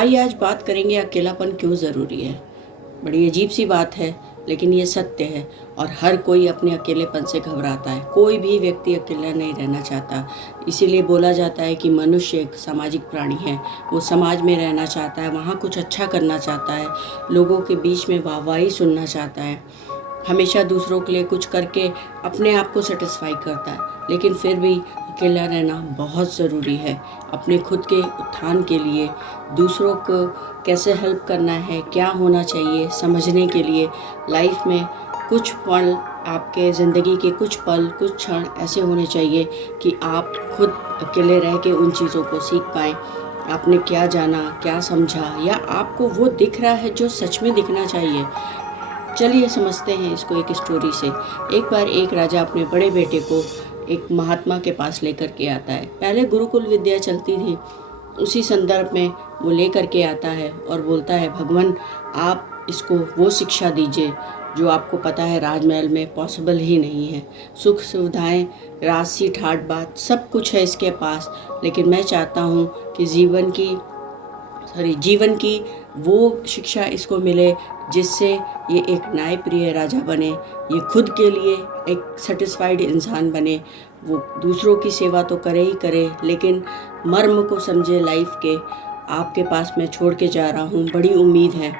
आइए आज बात करेंगे अकेलापन क्यों ज़रूरी है। बड़ी अजीब सी बात है, लेकिन ये सत्य है और हर कोई अपने अकेलेपन से घबराता है। कोई भी व्यक्ति अकेला नहीं रहना चाहता। इसीलिए बोला जाता है कि मनुष्य एक सामाजिक प्राणी है। वो समाज में रहना चाहता है, वहाँ कुछ अच्छा करना चाहता है, लोगों के बीच में वाहवाही सुनना चाहता है, हमेशा दूसरों के लिए कुछ करके अपने आप को सेटिस्फाई करता है। लेकिन फिर भी अकेला रहना बहुत ज़रूरी है अपने खुद के उत्थान के लिए। दूसरों को कैसे हेल्प करना है, क्या होना चाहिए, समझने के लिए लाइफ में कुछ पल, आपके ज़िंदगी के कुछ पल, कुछ क्षण ऐसे होने चाहिए कि आप खुद अकेले रह के उन चीज़ों को सीख पाएँ। आपने क्या जाना, क्या समझा, या आपको वो दिख रहा है जो सच में दिखना चाहिए। चलिए समझते हैं इसको एक स्टोरी से। एक बार एक राजा अपने बड़े बेटे को एक महात्मा के पास लेकर के आता है। पहले गुरुकुल विद्या चलती थी, उसी संदर्भ में वो लेकर के आता है और बोलता है, भगवान आप इसको वो शिक्षा दीजिए जो आपको पता है राजमहल में पॉसिबल ही नहीं है। सुख सुविधाएं, राशि ठाट बाट सब कुछ है इसके पास, लेकिन मैं चाहता हूँ कि जीवन की वो शिक्षा इसको मिले जिससे ये एक न्यायप्रिय राजा बने, ये खुद के लिए एक सेटिस्फाइड इंसान बने। वो दूसरों की सेवा तो करे ही करे, लेकिन मर्म को समझे लाइफ के। आपके पास मैं छोड़ के जा रहा हूँ, बड़ी उम्मीद है।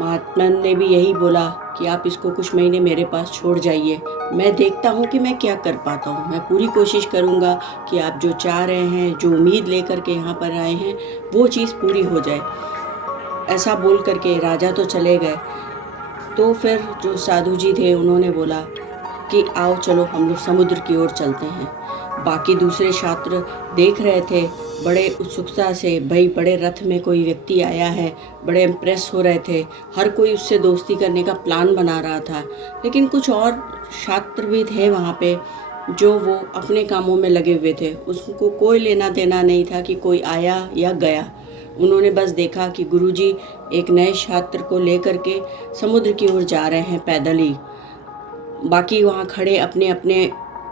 महात्मा ने भी यही बोला कि आप इसको कुछ महीने मेरे पास छोड़ जाइए, मैं देखता हूँ कि मैं क्या कर पाता हूँ। मैं पूरी कोशिश करूँगा कि आप जो चाह रहे हैं, जो उम्मीद लेकर के यहाँ पर आए हैं, वो चीज़ पूरी हो जाए। ऐसा बोल करके राजा तो चले गए। तो फिर जो साधु जी थे उन्होंने बोला कि आओ चलो हम लोग समुद्र की ओर चलते हैं। बाकी दूसरे छात्र देख रहे थे बड़े उत्सुकता से, भाई बड़े रथ में कोई व्यक्ति आया है, बड़े इम्प्रेस हो रहे थे। हर कोई उससे दोस्ती करने का प्लान बना रहा था। लेकिन कुछ और छात्र भी थे वहाँ पे जो वो अपने कामों में लगे हुए थे। उसको कोई लेना देना नहीं था कि कोई आया या गया। उन्होंने बस देखा कि गुरुजी एक नए छात्र को लेकर के समुद्र की ओर जा रहे हैं पैदल ही। बाकी वहाँ खड़े अपने अपने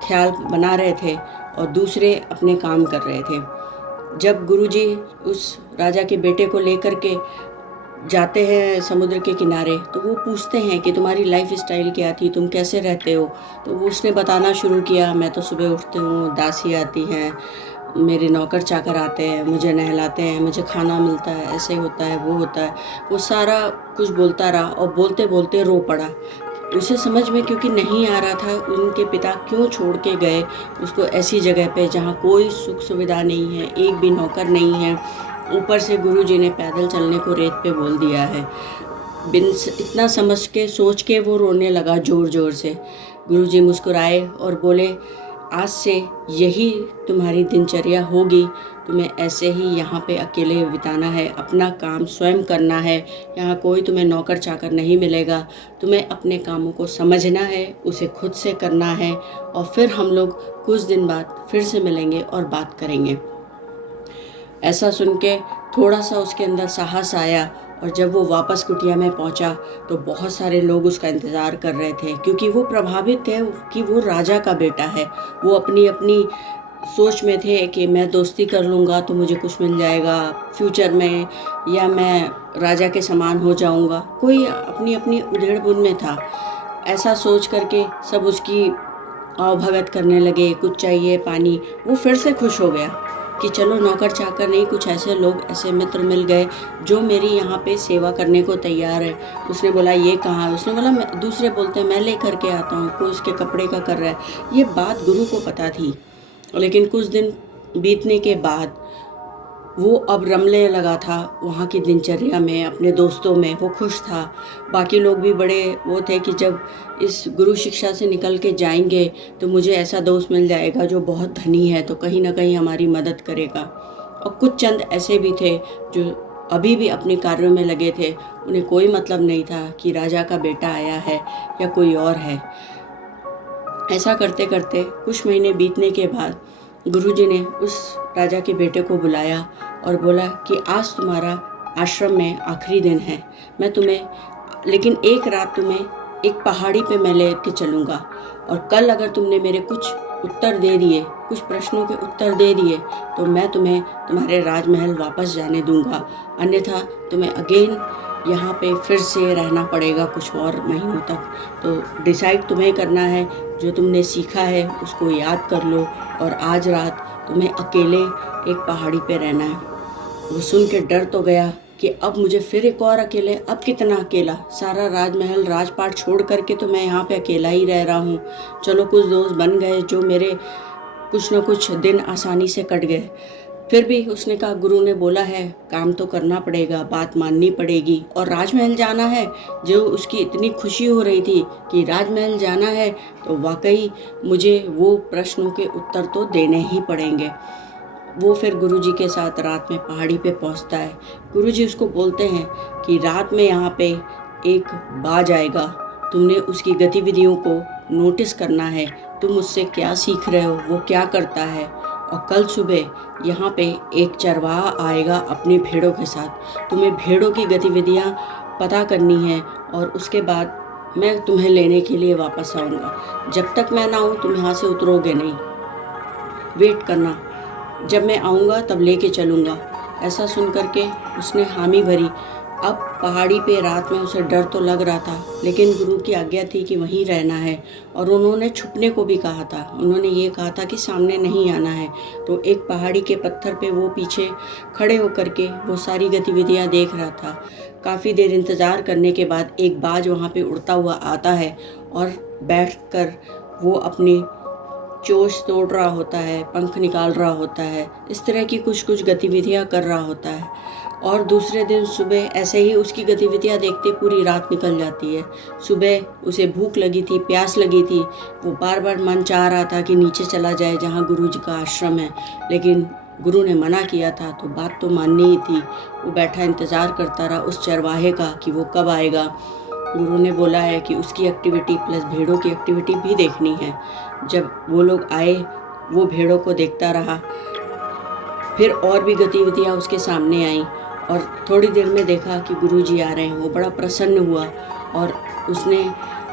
ख्याल बना रहे थे और दूसरे अपने काम कर रहे थे। जब गुरुजी उस राजा के बेटे को लेकर के जाते हैं समुद्र के किनारे, तो वो पूछते हैं कि तुम्हारी लाइफ स्टाइल क्या थी, तुम कैसे रहते हो। तो वो उसने बताना शुरू किया, मैं तो सुबह उठती हूँ, दासी आती हैं, मेरे नौकर चाकर आते हैं, मुझे नहलाते हैं, मुझे खाना मिलता है, ऐसे होता है, वो होता है। वो सारा कुछ बोलता रहा और बोलते बोलते रो पड़ा। उसे समझ में क्योंकि नहीं आ रहा था उनके पिता क्यों छोड़ के गए उसको ऐसी जगह पे जहाँ कोई सुख सुविधा नहीं है, एक भी नौकर नहीं है। ऊपर से गुरुजी ने पैदल चलने को रेत पे बोल दिया है। इतना समझ के सोच के वो रोने लगा ज़ोर ज़ोर से। गुरुजी मुस्कुराए और बोले, आज से यही तुम्हारी दिनचर्या होगी। तुम्हें ऐसे ही यहाँ पे अकेले बिताना है, अपना काम स्वयं करना है। यहाँ कोई तुम्हें नौकर चाकर नहीं मिलेगा। तुम्हें अपने कामों को समझना है, उसे खुद से करना है, और फिर हम लोग कुछ दिन बाद फिर से मिलेंगे और बात करेंगे। ऐसा सुन के थोड़ा सा उसके अंदर साहस आया, और जब वो वापस कुटिया में पहुंचा तो बहुत सारे लोग उसका इंतज़ार कर रहे थे, क्योंकि वो प्रभावित थे कि वो राजा का बेटा है। वो अपनी अपनी सोच में थे कि मैं दोस्ती कर लूँगा तो मुझे कुछ मिल जाएगा फ्यूचर में, या मैं राजा के समान हो जाऊँगा। कोई अपनी अपनी उधेड़-बुन में था। ऐसा सोच करके सब उसकी आवभगत करने लगे, कुछ चाहिए पानी। वो फिर से खुश हो गया कि चलो नौकर चाकर नहीं, कुछ ऐसे लोग, ऐसे मित्र मिल गए जो मेरी यहाँ पे सेवा करने को तैयार है। उसने बोला ये कहाँ है? उसने बोला दूसरे बोलते हैं मैं ले करके आता हूँ, कोई उसके कपड़े का कर रहा है। ये बात गुरु को पता थी, लेकिन कुछ दिन बीतने के बाद वो अब रमने लगा था वहाँ की दिनचर्या में, अपने दोस्तों में। वो खुश था। बाकी लोग भी बड़े वो थे कि जब इस गुरु शिक्षा से निकल के जाएंगे तो मुझे ऐसा दोस्त मिल जाएगा जो बहुत धनी है, तो कहीं ना कहीं हमारी मदद करेगा। और कुछ चंद ऐसे भी थे जो अभी भी अपने कार्यों में लगे थे। उन्हें कोई मतलब नहीं था कि राजा का बेटा आया है या कोई और है। ऐसा करते करते कुछ महीने बीतने के बाद गुरुजी ने उस राजा के बेटे को बुलाया और बोला कि आज तुम्हारा आश्रम में आखिरी दिन है। मैं तुम्हें, लेकिन एक रात तुम्हें एक पहाड़ी पे मैं लेके चलूँगा, और कल अगर तुमने मेरे कुछ उत्तर दे दिए, कुछ प्रश्नों के उत्तर दे दिए, तो मैं तुम्हें तुम्हारे राजमहल वापस जाने दूंगा, अन्यथा तुम्हें अगेन यहाँ पे फिर से रहना पड़ेगा कुछ और महीनों तक। तो डिसाइड तुम्हें करना है, जो तुमने सीखा है उसको याद कर लो, और आज रात तुम्हें अकेले एक पहाड़ी पे रहना है। वो सुन के डर तो गया कि अब मुझे फिर एक और अकेले, अब कितना अकेला, सारा राजमहल राजपाट छोड़ करके तो मैं यहाँ पे अकेला ही रह रहा हूँ। चलो कुछ दोस्त बन गए जो मेरे कुछ न कुछ दिन आसानी से कट गए। फिर भी उसने कहा, गुरु ने बोला है काम तो करना पड़ेगा, बात माननी पड़ेगी, और राजमहल जाना है। जो उसकी इतनी खुशी हो रही थी कि राजमहल जाना है, तो वाकई मुझे वो प्रश्नों के उत्तर तो देने ही पड़ेंगे। वो फिर गुरुजी के साथ रात में पहाड़ी पे पहुंचता है। गुरुजी उसको बोलते हैं कि रात में यहाँ पे एक बाज आएगा, तुमने उसकी गतिविधियों को नोटिस करना है, तुम उससे क्या सीख रहे हो, वो क्या करता है, और कल सुबह यहाँ पे एक चरवाहा आएगा अपनी भेड़ों के साथ, तुम्हें भेड़ों की गतिविधियाँ पता करनी है, और उसके बाद मैं तुम्हें लेने के लिए वापस आऊँगा। जब तक मैं ना आऊँ तुम यहाँ से उतरोगे नहीं, वेट करना, जब मैं आऊँगा तब लेके चलूँगा। ऐसा सुन करके उसने हामी भरी। अब पहाड़ी पे रात में उसे डर तो लग रहा था, लेकिन गुरु की आज्ञा थी कि वहीं रहना है, और उन्होंने छुपने को भी कहा था। उन्होंने ये कहा था कि सामने नहीं आना है। तो एक पहाड़ी के पत्थर पे वो पीछे खड़े होकर के वो सारी गतिविधियाँ देख रहा था। काफ़ी देर इंतज़ार करने के बाद एक बाज वहाँ पे उड़ता हुआ आता है, और बैठकर वो अपनी चोंच तोड़ रहा होता है, पंख निकाल रहा होता है, इस तरह की कुछ कुछ गतिविधियाँ कर रहा होता है। और दूसरे दिन सुबह ऐसे ही उसकी गतिविधियाँ देखते पूरी रात निकल जाती है। सुबह उसे भूख लगी थी, प्यास लगी थी, वो बार बार मन चाह रहा था कि नीचे चला जाए जहाँ गुरु जी का आश्रम है, लेकिन गुरु ने मना किया था, तो बात तो माननी ही थी। वो बैठा इंतज़ार करता रहा उस चरवाहे का कि वो कब आएगा। गुरु ने बोला है कि उसकी एक्टिविटी प्लस भेड़ों की एक्टिविटी भी देखनी है। जब वो लोग आए, वो भेड़ों को देखता रहा, फिर और भी गतिविधियाँ उसके सामने आईं, और थोड़ी देर में देखा कि गुरुजी आ रहे हैं। वो बड़ा प्रसन्न हुआ, और उसने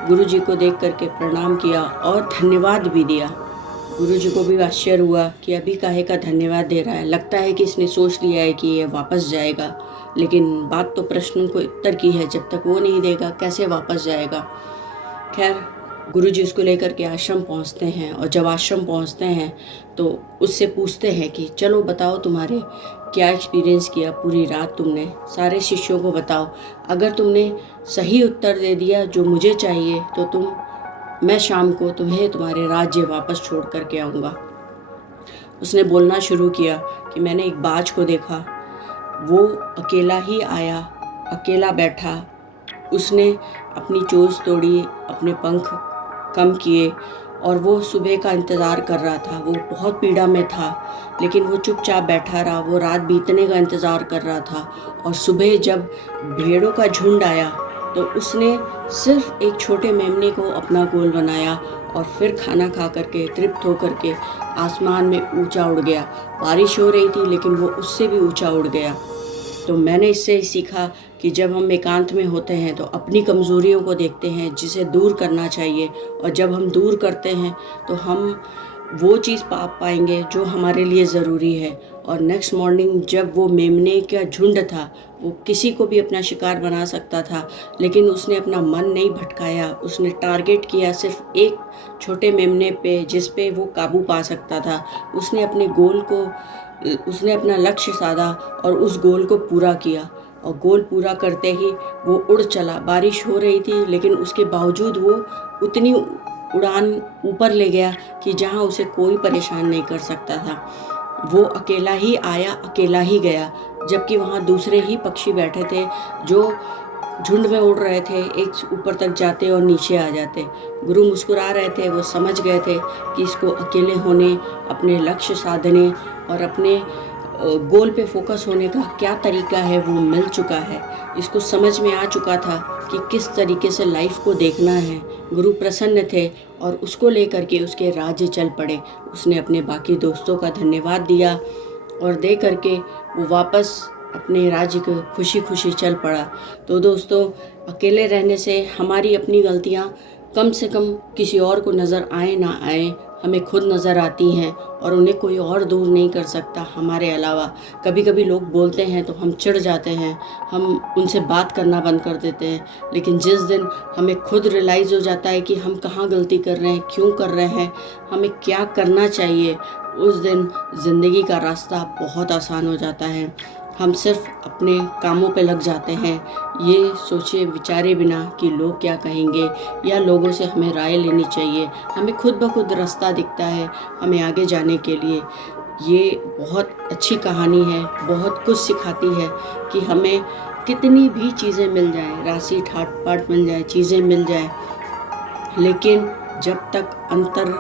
गुरुजी को देख करके प्रणाम किया और धन्यवाद भी दिया। गुरुजी को भी आश्चर्य हुआ कि अभी काहे का धन्यवाद दे रहा है, लगता है कि इसने सोच लिया है कि ये वापस जाएगा, लेकिन बात तो प्रश्न को उत्तर की है, जब तक वो नहीं देगा कैसे वापस जाएगा। खैर, गुरुजी उसको लेकर के आश्रम पहुंचते हैं, और जब आश्रम पहुंचते हैं तो उससे पूछते हैं कि चलो बताओ तुम्हारे क्या एक्सपीरियंस किया पूरी रात तुमने, सारे शिष्यों को बताओ। अगर तुमने सही उत्तर दे दिया जो मुझे चाहिए, तो मैं शाम को तुम्हें तुम्हारे राज्य वापस छोड़ करके आऊँगा। उसने बोलना शुरू किया कि मैंने एक बाज को देखा, वो अकेला ही आया, अकेला बैठा, उसने अपनी चोंच तोड़ी, अपने पंख कम किए, और वो सुबह का इंतज़ार कर रहा था। वो बहुत पीड़ा में था, लेकिन वो चुपचाप बैठा रहा, वो रात बीतने का इंतज़ार कर रहा था। और सुबह जब भेड़ों का झुंड आया, तो उसने सिर्फ एक छोटे मेमने को अपना गोल बनाया, और फिर खाना खा करके तृप्त होकर के आसमान में ऊंचा उड़ गया। बारिश हो रही थी, लेकिन वो उससे भी ऊंचा उड़ गया। तो मैंने इससे सीखा कि जब हम एकांत में होते हैं तो अपनी कमज़ोरियों को देखते हैं जिसे दूर करना चाहिए, और जब हम दूर करते हैं तो हम वो चीज़ पा पाएंगे जो हमारे लिए ज़रूरी है। और नेक्स्ट मॉर्निंग जब वो मेमने का झुंड था, वो किसी को भी अपना शिकार बना सकता था, लेकिन उसने अपना मन नहीं भटकाया, उसने टारगेट किया सिर्फ एक छोटे मेमने पे जिस पे वो काबू पा सकता था। उसने अपना लक्ष्य साधा और उस गोल को पूरा किया, और गोल पूरा करते ही वो उड़ चला। बारिश हो रही थी, लेकिन उसके बावजूद वो उतनी उड़ान ऊपर ले गया कि जहाँ उसे कोई परेशान नहीं कर सकता था। वो अकेला ही आया, अकेला ही गया, जबकि वहाँ दूसरे ही पक्षी बैठे थे जो झुंड में उड़ रहे थे, एक ऊपर तक जाते और नीचे आ जाते। गुरु मुस्कुरा रहे थे, वो समझ गए थे कि इसको अकेले होने, अपने लक्ष्य साधने और अपने गोल पे फोकस होने का क्या तरीका है वो मिल चुका है। इसको समझ में आ चुका था कि किस तरीके से लाइफ को देखना है। गुरु प्रसन्न थे और उसको लेकर के उसके राज्य चल पड़े। उसने अपने बाकी दोस्तों का धन्यवाद दिया और दे करके वो वापस अपने राज्य को खुशी खुशी चल पड़ा। तो दोस्तों, अकेले रहने से हमारी अपनी गलतियाँ कम से कम किसी और को नज़र आए ना आए, हमें खुद नज़र आती हैं और उन्हें कोई और दूर नहीं कर सकता हमारे अलावा। कभी कभी लोग बोलते हैं तो हम चिढ़ जाते हैं, हम उनसे बात करना बंद कर देते हैं, लेकिन जिस दिन हमें खुद रियलाइज़ हो जाता है कि हम कहाँ गलती कर रहे हैं, क्यों कर रहे हैं, हमें क्या करना चाहिए, उस दिन ज़िंदगी का रास्ता बहुत आसान हो जाता है। हम सिर्फ अपने कामों पे लग जाते हैं, ये सोचे विचारे बिना कि लोग क्या कहेंगे या लोगों से हमें राय लेनी चाहिए। हमें खुद ब खुद रास्ता दिखता है हमें आगे जाने के लिए। ये बहुत अच्छी कहानी है, बहुत कुछ सिखाती है कि हमें कितनी भी चीज़ें मिल जाएं, राशि ठाट बाट मिल जाए, चीज़ें मिल जाए, लेकिन जब तक अंतर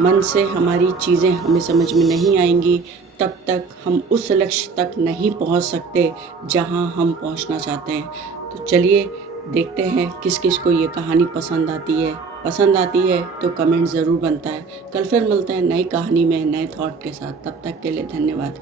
मन से हमारी चीज़ें हमें समझ में नहीं आएंगी, तब तक हम उस लक्ष्य तक नहीं पहुंच सकते जहां हम पहुंचना चाहते हैं। तो चलिए देखते हैं किस किस को ये कहानी पसंद आती है। पसंद आती है तो कमेंट ज़रूर बनता है। कल फिर मिलते हैं नई कहानी में नए थॉट के साथ। तब तक के लिए धन्यवाद।